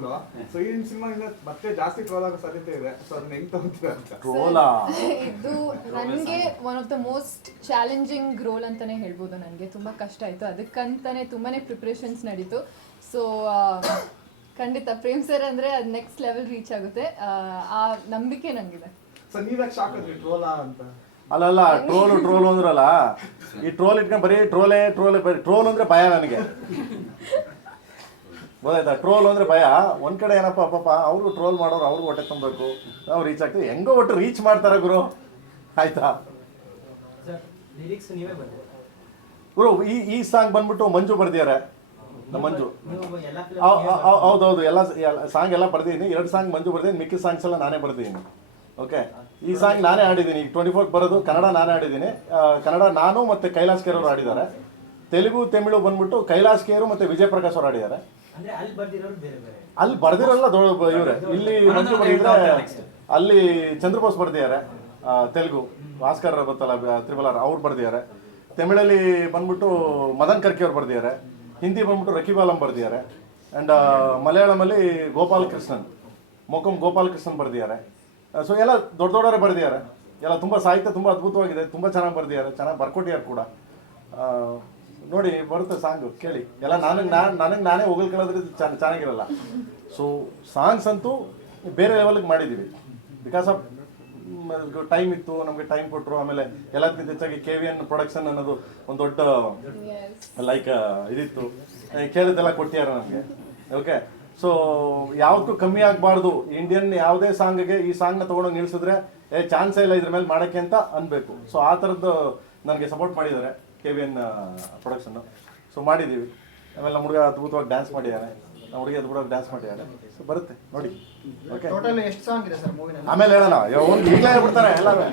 ಮೊದಲು ಸೊ ಈ ಸಿನಿಮಾದಿಂದ ಮತ್ತೆ ಜಾಸ್ತಿ ಟ್ರೋಲ್ ಆಗೋ ಸಾಧ್ಯತೆ ಇದೆ. ಸೊ ಅದನ್ನ ಹೆಂಗ್ ತಗೊಂತೀರಾ ಅಂತ. ಟ್ರೋಲಾ ಇದು ನನಗೆ one of the most challenging role ಅಂತಾನೆ ಹೇಳ್ಬೋದು ನನಗೆ. ತುಂಬಾ ಕಷ್ಟ ಆಯ್ತು. ಅದಕ್ಕಂತಾನೆ ತುಂಬಾನೇ ಪ್ರಿಪ್ರೇಷನ್ಸ್ ನಡೀತು. ಸೊ ಖಂಡಿತ ಪ್ರೇಮ್ ಸರ್ ಅಂದ್ರೆ ಅದು ನೆಕ್ಸ್ಟ್ ಲೆವೆಲ್ ರೀಚ್ ಆಗುತ್ತೆ. ಆ, ಆ ನಂಬಿಕೆ ನಂಗಿದೆ. ಸೊ ನೀವ್ಯಾಕೆ ಶಾಕ್ ಆದ್ರಿ? ಟ್ರೋಲಾ ಅಂತ. ಅಲ್ಲಲ್ಲ ಟ್ರೋಲ್ ಟ್ರೋಲ್ ಅಂದ್ರಲ್ಲ. ಈ ಟ್ರೋಲ್ ಇಟ್ಕೊಂಡು ಬರೀ ಟ್ರೋಲೇ ಟ್ರೋಲ್ ಬರೀ ಟ್ರೋಲ್ ಅಂದ್ರೆ ಭಯ ನನಗೆ. ಗೊತ್ತಾಯ್ತಾ ಟ್ರೋಲ್ ಅಂದ್ರೆ ಭಯ. ಒಂದ್ ಕಡೆ ಏನಪ್ಪ ಪಾಪ ಅವರು ಟ್ರೋಲ್ ಮಾಡೋರು ಅವ್ರಿಗೆ ಹೊಟ್ಟೆ ತುಂಬಬೇಕು. ನಾವು ರೀಚ್ ಆಗ್ತೀವಿ. ಹೆಂಗೋ ಒಟ್ಟು ರೀಚ್ ಮಾಡ್ತಾರೆ ಗುರು. ಆಯ್ತಾ? ಗುರು ಈ ಈ ಸಾಂಗ್ ಬಂದ್ಬಿಟ್ಟು ಮಂಜು ಬರ್ದಿದ್ದಾರೆ. ನಮ್ಮ ಮಂಜು. ಹೌದೌದು ಎಲ್ಲ ಸಾಂಗ್ ಎಲ್ಲ ಬರ್ದಿದ್ದೀನಿ. ಎರಡು ಸಾಂಗ್ ಮಂಜು ಬರ್ದಿದ್ದೀನಿ. ಮಿಕ್ಕಿ ಸಾಂಗ್ಸ್ ಎಲ್ಲ ನಾನೇ ಬರ್ದಿದ್ದೀನಿ. ಓಕೆ ಈ ಸಾಂಗ್ ನಾನೇ ಆಡಿದ್ದೀನಿ ಈಗ ಟ್ವೆಂಟಿ ಫೋರ್ ಬರೋದು. ಕನ್ನಡ ನಾನೇ ಆಡಿದ್ದೀನಿ ಕನ್ನಡ ನಾನು ಮತ್ತು ಕೈಲಾಸ್ ಕೇರ್ ಅವರು ಆಡಿದ್ದಾರೆ ತೆಲುಗು ತಮಿಳು ಬಂದ್ಬಿಟ್ಟು ಕೈಲಾಸ್ ಕೇರು ಮತ್ತು ವಿಜಯ್ ಪ್ರಕಾಶ್ ಅವರು ಆಡಿದ್ದಾರೆ ಅಲ್ಲಿ ಬರ್ದಿರಲ್ಲ ಇವ್ರೆ. ಇವರೇ ಇಲ್ಲಿ ಮಂಜು ಅಲ್ಲಿ ಚಂದ್ರಬೋಸ್ ಬರ್ದಿದ್ದಾರೆ ತೆಲುಗು. ಭಾಸ್ಕರ್ ಗೊತ್ತಲ್ಲ ತ್ರಿಬಲಾರ್ ಅವ್ರು ಬರ್ದಿದ್ದಾರೆ. ತಮಿಳಲ್ಲಿ ಬಂದ್ಬಿಟ್ಟು ಮದನ್ ಕರ್ಕಿ ಅವ್ರು ಬರ್ದಿದ್ದಾರೆ. ಹಿಂದಿ ಬಂದ್ಬಿಟ್ಟು ರಕಿಬಾಲಂ ಬರ್ದಿದ್ದಾರೆ. ಆ್ಯಂಡ್ ಮಲಯಾಳಮಲ್ಲಿ ಗೋಪಾಲ್ ಕೃಷ್ಣನ್ ಮೊಕಂ ಗೋಪಾಲ್ ಕೃಷ್ಣನ್ ಬರ್ದಿದ್ದಾರೆ. ಸೊ ಎಲ್ಲ ದೊಡ್ಡ ದೊಡ್ಡವರೇ ಬರ್ದಿದ್ದಾರೆ. ಎಲ್ಲ ತುಂಬ ಸಾಹಿತ್ಯ ತುಂಬ ಅದ್ಭುತವಾಗಿದೆ ತುಂಬ ಚೆನ್ನಾಗಿ ಬರ್ದಿದ್ದಾರೆ ಚೆನ್ನಾಗಿ ಬರ್ಕೊಟ್ಟಿದ್ದಾರೆ ಕೂಡ. ನೋಡಿ ಬರುತ್ತೆ ಸಾಂಗ್ ಕೇಳಿ. ಎಲ್ಲ ನನಗೆ ನಾನು ನನಗೆ ನಾನೇ ಹೊಗಳ್ಕೊಳ್ಳೋದ್ರೆ ಚೆನ್ನ ಚೆನ್ನಾಗಿರಲ್ಲ. ಸೊ ಸಾಂಗ್ಸ್ ಅಂತೂ ಬೇರೆ ಲೆವೆಲ್ಗೆ ಮಾಡಿದ್ದೀವಿ ಬಿಕಾಸ್ ಆಫ್ ಟೈಮ್ ಇತ್ತು ನಮಗೆ ಟೈಮ್ ಕೊಟ್ಟರು ಆಮೇಲೆ ಎಲ್ಲದಕ್ಕಿಂತ ಹೆಚ್ಚಾಗಿ ಕೆ ವಿ ಎನ್ ಪ್ರೊಡಕ್ಷನ್ ಅನ್ನೋದು ಒಂದು ದೊಡ್ಡ ಲೈಕ್ ಇದಿತ್ತು. ಕೇಳಿದ್ದೆಲ್ಲ ಕೊಟ್ಟಿದ್ದಾರೆ ನಮಗೆ. ಓಕೆ ಸೊ ಯಾವತ್ತೂ ಕಮ್ಮಿ ಆಗಬಾರ್ದು. ಇಂಡಿಯನ್ ಯಾವುದೇ ಸಾಂಗ್ಗೆ ಈ ಸಾಂಗ್ನ ತೊಗೊಂಡೋಗಿ ನಿಲ್ಸಿದ್ರೆ ಏ ಚಾನ್ಸೇ ಇಲ್ಲ ಇದ್ರ ಮೇಲೆ ಮಾಡೋಕ್ಕೆ ಅಂತ ಅನ್ಬೇಕು. ಸೊ ಆ ಥರದ್ದು ನನಗೆ ಸಪೋರ್ಟ್ ಮಾಡಿದ್ದಾರೆ. K V N production so ಮಾಡಿದ್ದೀವಿ. ಆಮೇಲೆ ನಮ್ಮ ಹುಡುಗ ಅದ್ಭುತವಾಗಿ ಡ್ಯಾನ್ಸ್ ಮಾಡಿದ್ದಾರೆ ನಮ್ಮ ಹುಡುಗಿ ಅದ್ಭುತವಾಗಿ ಡ್ಯಾನ್ಸ್ ಮಾಡಿದ್ದಾರೆ ಸೊ ಬರುತ್ತೆ. ನೋಡಿ. ಓಕೆ ಟೋಟಲ್ ಎಷ್ಟು ಸಾಂಗ್ ಇದೆ ಸರ್ ಮೂವಿನಲ್ಲಿ? ಆಮೇಲೆ ಹೇಳೋಣ. ಒಂದು ಈಗಲೇ ಹೇಳ್ಬಿಡ್ತಾರೆ ಎಲ್ಲವೇ